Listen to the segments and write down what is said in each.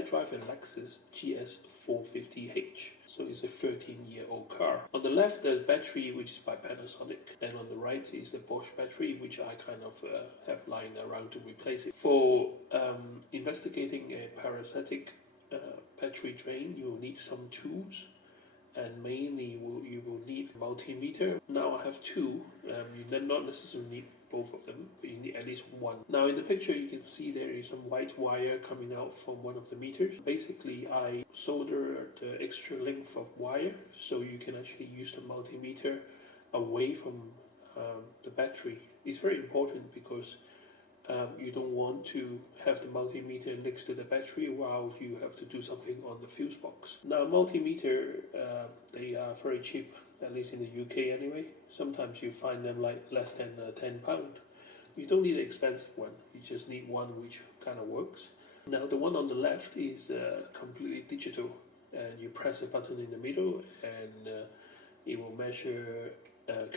I drive a Lexus GS450H, so it's a 13-year-old car. On the left there's battery which is by Panasonic, and on the right is the Bosch battery which I kind of have lying around to replace it. For investigating a parasitic battery drain, you will need some tools, and mainly you will need a multimeter. Now I have two. You not necessarily need both of them, but you need at least one. Now in the picture you can see there is some white wire coming out from one of the meters. Basically I solder the extra length of wire so you can actually use the multimeter away from the battery. It's very important because you don't want to have the multimeter next to the battery while you have to do something on the fuse box. Now multimeter, they are very cheap, at least in the UK anyway. Sometimes you find them like less than £10. You don't need an expensive one, you just need one which kind of works. Now the one on the left is completely digital, and you press a button in the middle and it will measure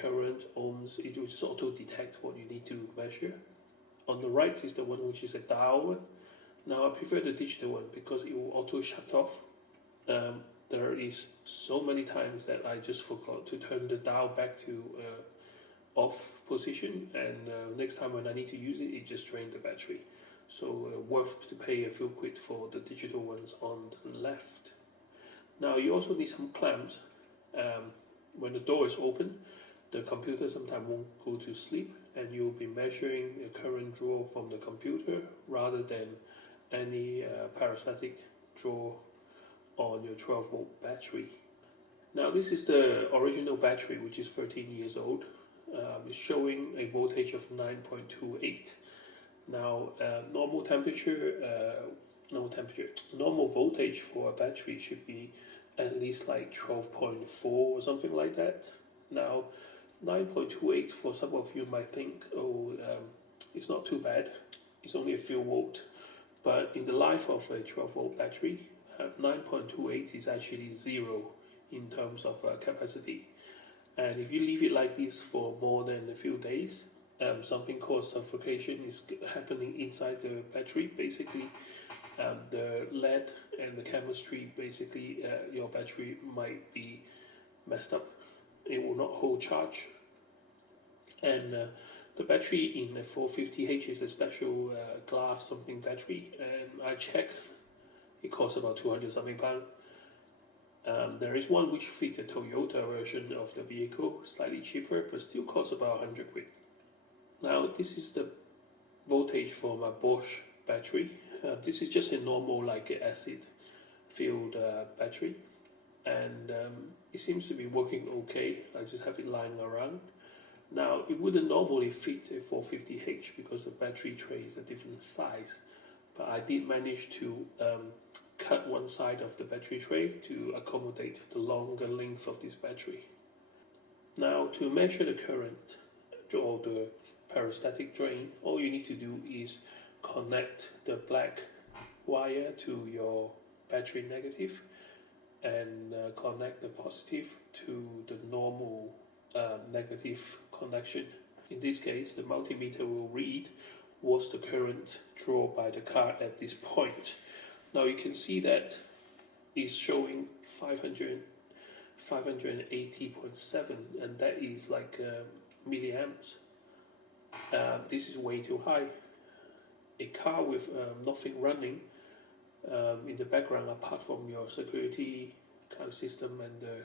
current, ohms. It will just auto detect what you need to measure. On the right is the one which is a dial one. Now I prefer the digital one because it will auto shut off. There is so many times that I just forgot to turn the dial back to off position, and next time when I need to use it, it just drained the battery. So worth to pay a few quid for the digital ones on the left. Now you also need some clamps. When the door is open, the computer sometimes won't go to sleep, and you'll be measuring a current draw from the computer rather than any parasitic draw on your 12-volt battery. Now this is the original battery, which is 13 years old. It's showing a voltage of 9.28. Now normal voltage for a battery should be at least like 12.4 or something like that. Now 9.28, for some of you might think, it's not too bad, it's only a few volt, but in the life of a 12-volt battery, 9.28 is actually zero in terms of capacity. And if you leave it like this for more than a few days, something called suffocation is happening inside the battery. Basically the lead and the chemistry, basically your battery might be messed up. It will not hold charge, and the battery in the 450H is a special glass something battery, and I checked, it costs about 200 something pound. There is one which fits the Toyota version of the vehicle, slightly cheaper, but still costs about 100 quid. Now this is the voltage for my Bosch battery. This is just a normal like acid filled battery, and it seems to be working okay. I just have it lying around. Now it wouldn't normally fit a 450H because the battery tray is a different size, but I did manage to cut one side of the battery tray to accommodate the longer length of this battery. Now to measure the current or the parasitic drain, all you need to do is connect the black wire to your battery negative and connect the positive to the normal negative connection. In this case, the multimeter will read what's the current draw by the car at this point. Now you can see that it's showing 580.7, and that is like milliamps. This is way too high. A car with nothing running in the background apart from your security kind of system and the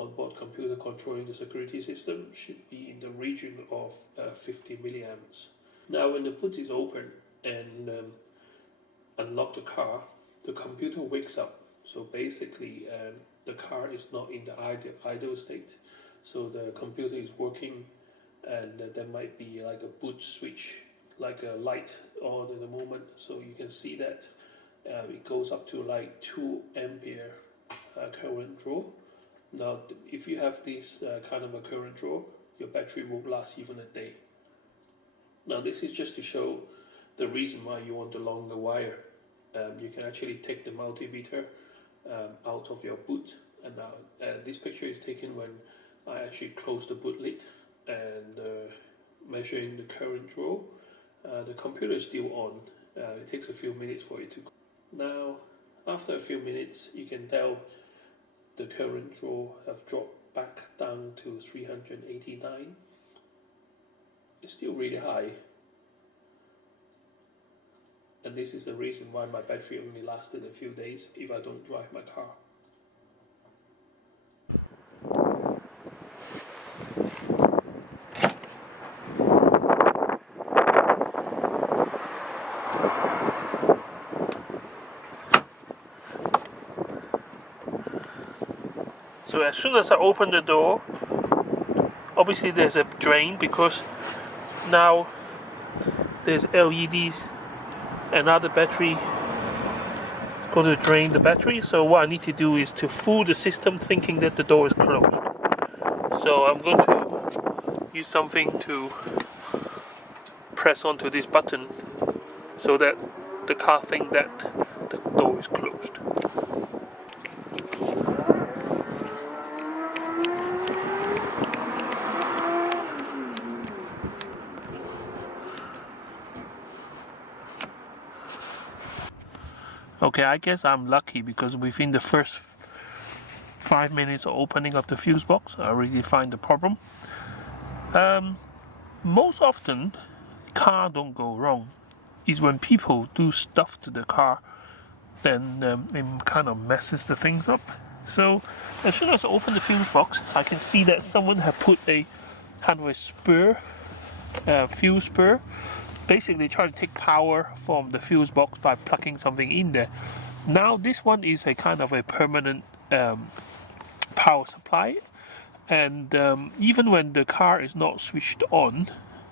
onboard computer controlling the security system should be in the region of 50 milliamps. Now when the boot is open and unlock the car, the computer wakes up. So basically the car is not in the idle state, so the computer is working, and there might be like a boot switch, like a light on in the moment. So you can see that it goes up to like 2 ampere current draw. Now if you have this kind of a current draw, your battery will last even a day. Now this is just to show the reason why you want the longer wire. You can actually take the multimeter out of your boot, and now this picture is taken when I actually close the boot lid and measuring the current draw. The computer is still on. It takes a few minutes for it to go. Now, after a few minutes, you can tell the current draw have dropped back down to 389. It's still really high. And this is the reason why my battery only lasted a few days if I don't drive my car. So as soon as I open the door, obviously there's a drain because now there's LEDs and other battery going to drain the battery. So what I need to do is to fool the system thinking that the door is closed. So I'm going to use something to press onto this button so that the car thinks that the door is closed. Okay, I guess I'm lucky because within the first 5 minutes of opening up the fuse box, I already find the problem. Most often, car don't go wrong. Is when people do stuff to the car, then it kind of messes the things up. So as soon as I open the fuse box, I can see that someone had put a kind of a spur, fuse spur. Basically try to take power from the fuse box by plugging something in there. Now this one is a kind of a permanent power supply, and even when the car is not switched on,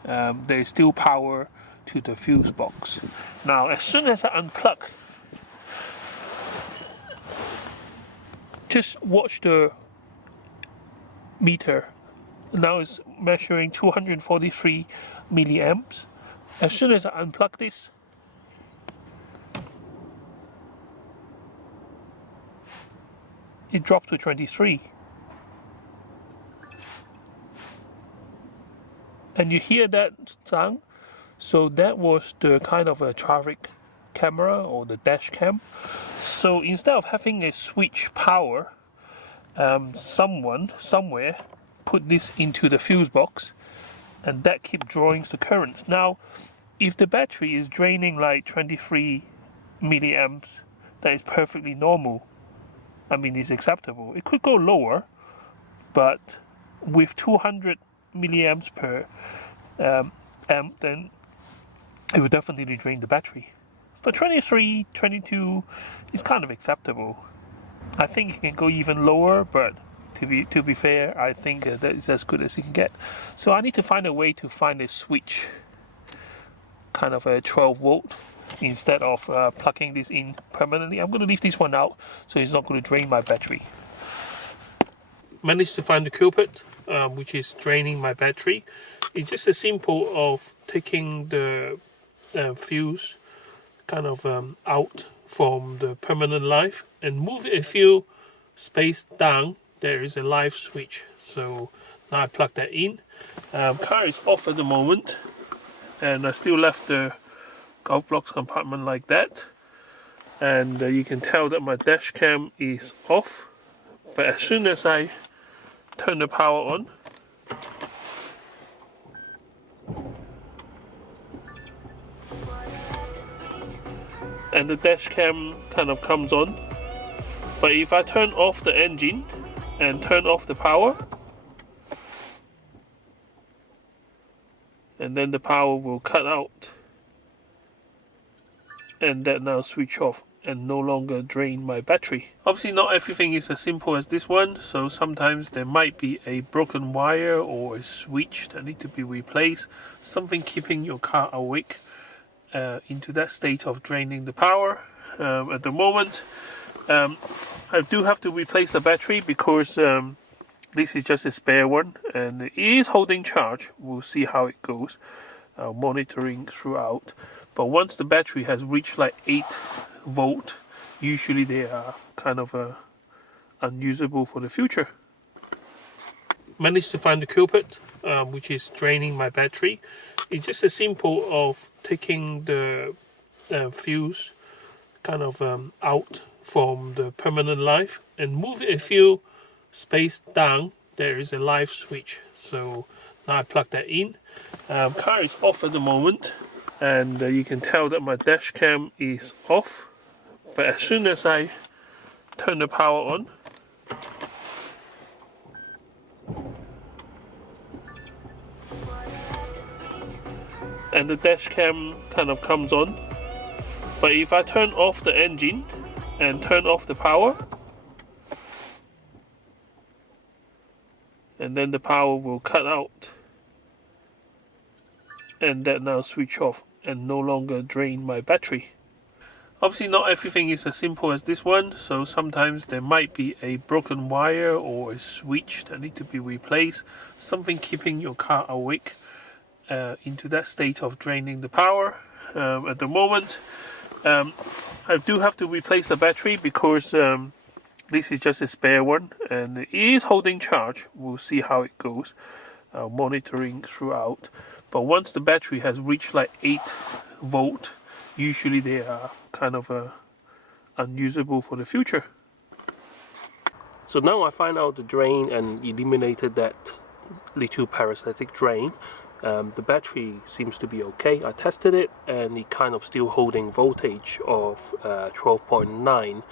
there is still power to the fuse box. Now as soon as I unplug, just watch the meter. Now it's measuring 243 milliamps. As soon as I unplug this, it dropped to 23. And you hear that sound? So that was the kind of a traffic camera or the dash cam. So instead of having a switch power, someone somewhere put this into the fuse box, and that keep drawing the currents. Now, if the battery is draining like 23 milliamps, that is perfectly normal. I mean, it's acceptable. It could go lower, but with 200 milliamps per amp, then it would definitely drain the battery. But 23, 22 is kind of acceptable. I think it can go even lower, but to be fair, I think that is as good as you can get. So I need to find a way to find a switch, kind of a 12 volt, instead of plugging this in permanently. I'm going to leave this one out so it's not going to drain my battery. Managed to find the culprit, which is draining my battery. It's just as simple of taking the fuse kind of out from the permanent live and move it a few space down. There is a live switch, so now I plug that in. Car is off at the moment, and I still left the golf blocks compartment like that, and you can tell that my dash cam is off. But as soon as I turn the power on, and the dash cam kind of comes on. But if I turn off the engine and turn off the power, and then the power will cut out, and that now switch off and no longer drain my battery. Obviously not everything is as simple as this one, so sometimes there might be a broken wire or a switch that need to be replaced, something keeping your car awake into that state of draining the power. At the moment I do have to replace the battery because this is just a spare one and it is holding charge. We'll see how it goes, monitoring throughout. But once the battery has reached like 8 volt, usually they are kind of unusable for the future. Managed to find the culprit, which is draining my battery. It's just as simple of taking the fuse kind of out from the permanent live and move it a few space down, there is a live switch. So now I plug that in. Car is off at the moment, and you can tell that my dash cam is off, but as soon as I turn the power on, and the dash cam kind of comes on. But if I turn off the engine and turn off the power, and then the power will cut out, and that now switch off and no longer drain my battery. Obviously not everything is as simple as this one, so sometimes there might be a broken wire or a switch that need to be replaced, something keeping your car awake into that state of draining the power. At the moment I do have to replace the battery because this is just a spare one and it is holding charge. We'll see how it goes, monitoring throughout. But once the battery has reached like 8 volt, usually they are kind of unusable for the future. So now I find out the drain and eliminated that little parasitic drain. The battery seems to be okay. I tested it and it kind of still holding voltage of 12.9.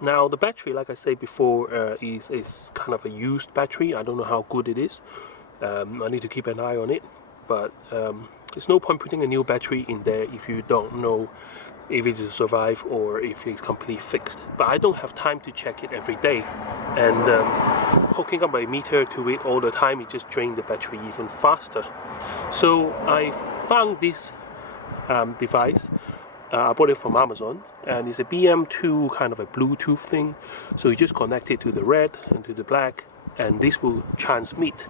Now the battery, like I said before, is kind of a used battery. I don't know how good it is. I need to keep an eye on it, but there's no point putting a new battery in there if you don't know if it will survive or if it's completely fixed. But I don't have time to check it every day, and hooking up my meter to it all the time, it just drains the battery even faster. So I found this device. I bought it from Amazon, and it's a BM2 kind of a Bluetooth thing. So you just connect it to the red and to the black, and this will transmit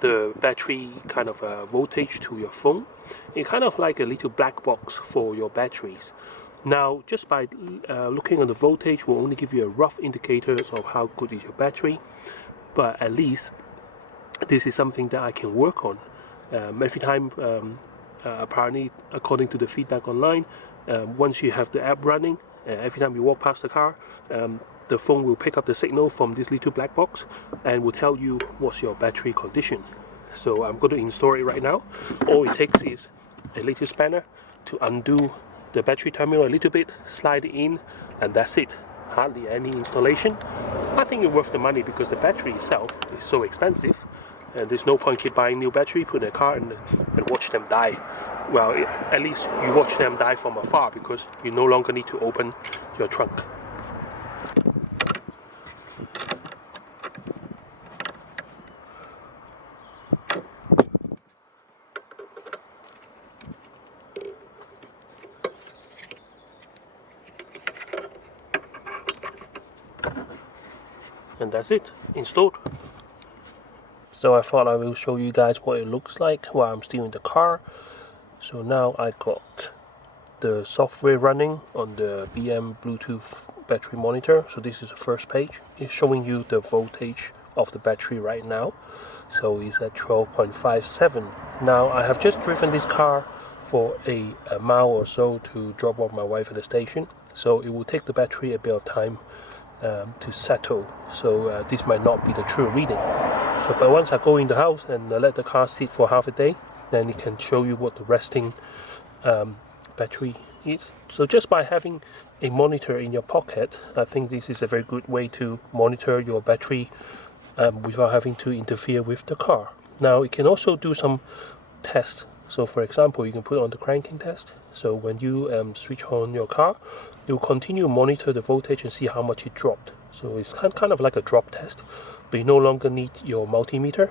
the battery kind of voltage to your phone. It's kind of like a little black box for your batteries. Now, just by looking at the voltage will only give you a rough indicator of how good is your battery, but at least this is something that I can work on. Every time, apparently, according to the feedback online, once you have the app running, every time you walk past the car, the phone will pick up the signal from this little black box and will tell you what's your battery condition. So I'm going to install it right now. All it takes is a little spanner to undo the battery terminal a little bit, slide it in, and that's it. Hardly any installation. I think it's worth the money because the battery itself is so expensive, and there's no point keep buying new battery, put in a car and watch them die. Well, at least you watch them die from afar because you no longer need to open your trunk. And that's it, installed. So I thought I will show you guys what it looks like while I'm still in the car. So now I got the software running on the BM Bluetooth battery monitor. So this is the first page. It's showing you the voltage of the battery right now. So it's at 12.57. Now I have just driven this car for a mile or so to drop off my wife at the station. So it will take the battery a bit of time to settle, so this might not be the true reading. So but once I go in the house and let the car sit for half a day, then it can show you what the resting battery is. So just by having a monitor in your pocket, I think this is a very good way to monitor your battery without having to interfere with the car. Now it can also do some tests. So for example, you can put on the cranking test. So when you switch on your car, you will continue to monitor the voltage and see how much it dropped. So it's kind of like a drop test, but you no longer need your multimeter.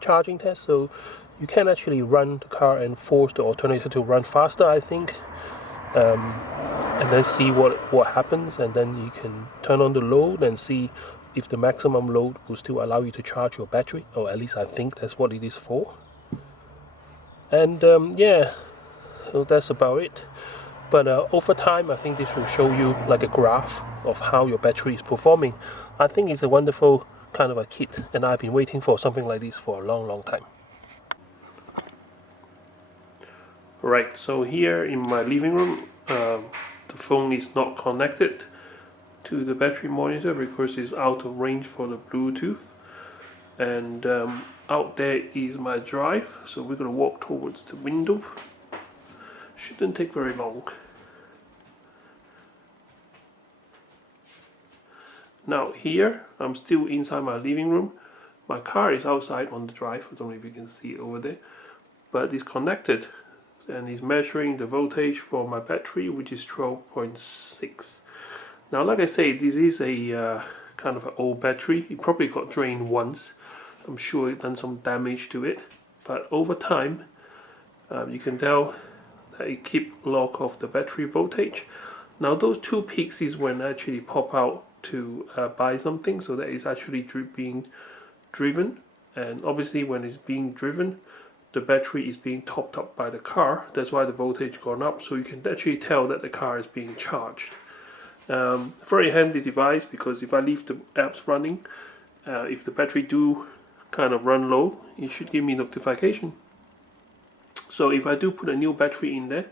Charging test, so you can actually run the car and force the alternator to run faster, I think, and then see what happens, and then you can turn on the load and see if the maximum load will still allow you to charge your battery, or at least I think that's what it is for. And yeah, so that's about it. But over time, I think this will show you like a graph of how your battery is performing. I think it's a wonderful kind of a kit, and I've been waiting for something like this for a long time. Right, so here in my living room, the phone is not connected to the battery monitor because it's out of range for the Bluetooth. And out there is my drive, so we're going to walk towards the window. Shouldn't take very long. Now here, I'm still inside my living room. My car is outside on the drive, I don't know if you can see it over there, but it's connected and it's measuring the voltage for my battery, which is 12.6. Now, like I say, this is a kind of an old battery. It probably got drained once. I'm sure it done some damage to it, but over time, you can tell that it keep log of the battery voltage. Now, those two peaks is when I actually pop out to buy something, so that is actually being driven, and obviously when it's being driven, the battery is being topped up by the car. That's why the voltage gone up, so you can actually tell that the car is being charged. Very handy device, because if I leave the apps running, if the battery do kind of run low, it should give me notification. So if I do put a new battery in there,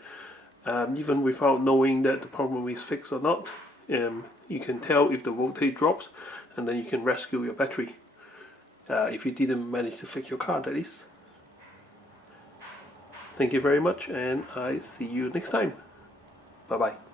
even without knowing that the problem is fixed or not, you can tell if the voltage drops, and then you can rescue your battery. If you didn't manage to fix your car, that is. Thank you very much, and I see you next time. Bye bye.